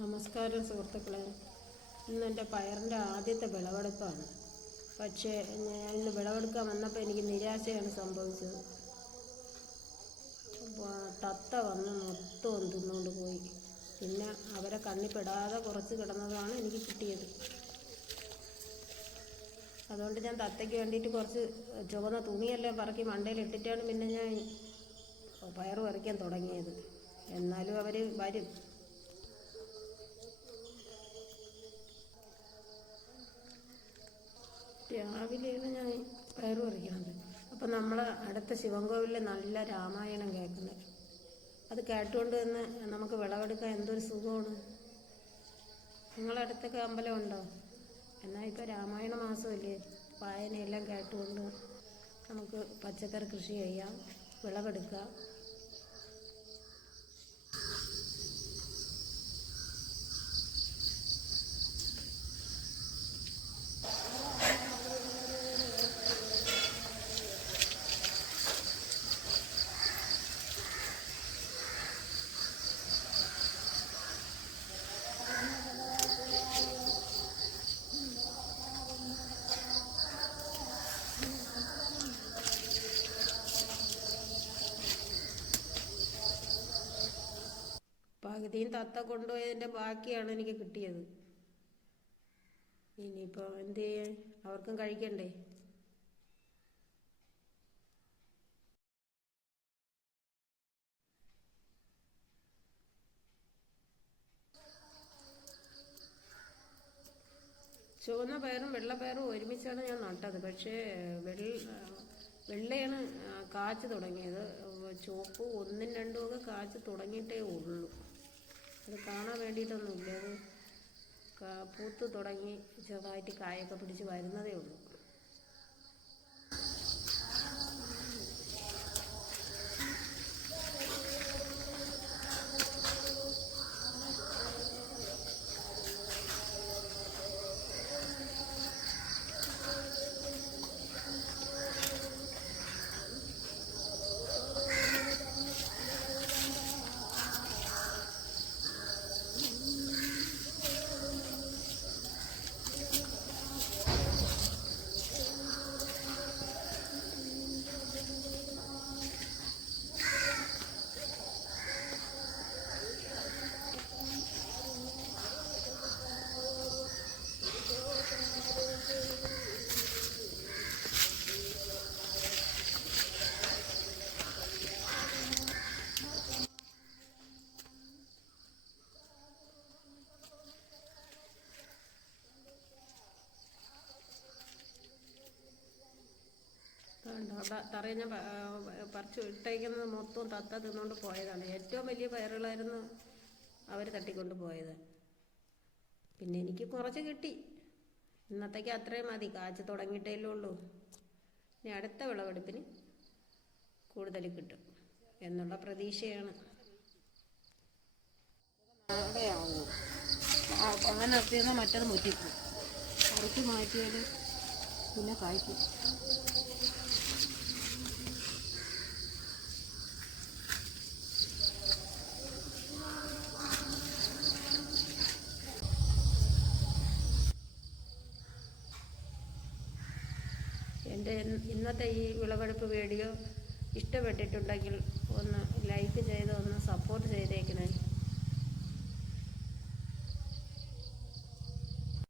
നമസ്കാരം സുഹൃത്തുക്കളെ. ഇന്ന് എൻ്റെ പയറിൻ്റെ ആദ്യത്തെ വിളവെടുപ്പാണ്. പക്ഷേ ഞാൻ ഇന്ന് വിളവെടുക്കാൻ വന്നപ്പോൾ എനിക്ക് നിരാശയാണ് സംഭവിച്ചത്. തത്ത വന്ന് മൊത്തം തിന്നുകൊണ്ട് പോയി. പിന്നെ അവരെ കണ്ണിപ്പെടാതെ കുറച്ച് കിടന്നതാണ് എനിക്ക് കിട്ടിയത്. അതുകൊണ്ട് ഞാൻ തത്തയ്ക്ക് വേണ്ടിയിട്ട് കുറച്ച് ചുവന്ന തുണിയെല്ലാം പറക്കി മണ്ടയിൽ ഇട്ടിട്ടാണ് പിന്നെ ഞാൻ പയർ പറിക്കാൻ തുടങ്ങിയത്. എന്നാലും അവർ വരും. രാവിലെയാണ് ഞാൻ പയർ പറിക്കുന്നത്. അപ്പം നമ്മൾ അടുത്ത ശിവൻകോവിലിൽ നല്ല രാമായണം കേൾക്കുന്നത്. അത് കേട്ടുകൊണ്ട് തന്നെ നമുക്ക് വിളവെടുക്കാൻ എന്തൊരു സുഖമാണ്. നിങ്ങളടുത്തൊക്കെ അമ്പലമുണ്ടോ? എന്നാൽ ഇപ്പോൾ രാമായണ മാസമല്ലേ, വായനയെല്ലാം കേട്ടുകൊണ്ട് നമുക്ക് പച്ചക്കറി കൃഷി ചെയ്യാം, വിളവെടുക്കാം. പകുതിയും തത്ത കൊണ്ടുപോയതിൻ്റെ ബാക്കിയാണ് എനിക്ക് കിട്ടിയത്. ഇനിയിപ്പോൾ എന്ത് ചെയ്യാൻ, അവർക്കും കഴിക്കണ്ടേ. ചുവന്ന പയറും വെള്ളപ്പയറും ഒരുമിച്ചാണ് ഞാൻ നട്ടത്. പക്ഷേ വെള്ളയാണ് കാച്ചു തുടങ്ങിയത്. ചുവപ്പ് ഒന്നും രണ്ടും ഒക്കെ കാച്ചു തുടങ്ങിയിട്ടേ ഉള്ളൂ. അത് കാണാൻ വേണ്ടിയിട്ടൊന്നുമില്ല. അത് പൂത്ത് തുടങ്ങി ചെറുതായിട്ട് കായൊക്കെ പിടിച്ച് വരുന്നതേ ഉള്ളൂ. അവിടെ തറയിൽ ഞാൻ പറിച്ച് ഇട്ടേക്കുന്നത് മൊത്തം തത്ത തിന്നുകൊണ്ട് പോയതാണ്. ഏറ്റവും വലിയ പയറുകളായിരുന്നു അവർ തട്ടിക്കൊണ്ട് പോയത്. പിന്നെ എനിക്ക് കുറച്ച് കിട്ടി. ഇന്നത്തേക്ക് അത്രയും മതി. കാച്ച് തുടങ്ങിയിട്ടേ ഉള്ളൂ. ഇനി അടുത്ത വിളവെടുപ്പിന് കൂടുതൽ കിട്ടും എന്നുള്ള പ്രതീക്ഷയാണ്. നാളെയാവും അങ്ങനെ നിർത്തിയെന്നാൽ മറ്റത് മുറ്റിപ്പോവും. കുറച്ച് മാറ്റിയാൽ പിന്നെ കായ്ക്കും. എൻ്റെ ഇന്നത്തെ ഈ വിളവെടുപ്പ് വീഡിയോ ഇഷ്ടപ്പെട്ടിട്ടുണ്ടെങ്കിൽ ഒന്ന് ലൈക്ക് ചെയ്ത് ഒന്ന് സപ്പോർട്ട് ചെയ്തേക്കണേ.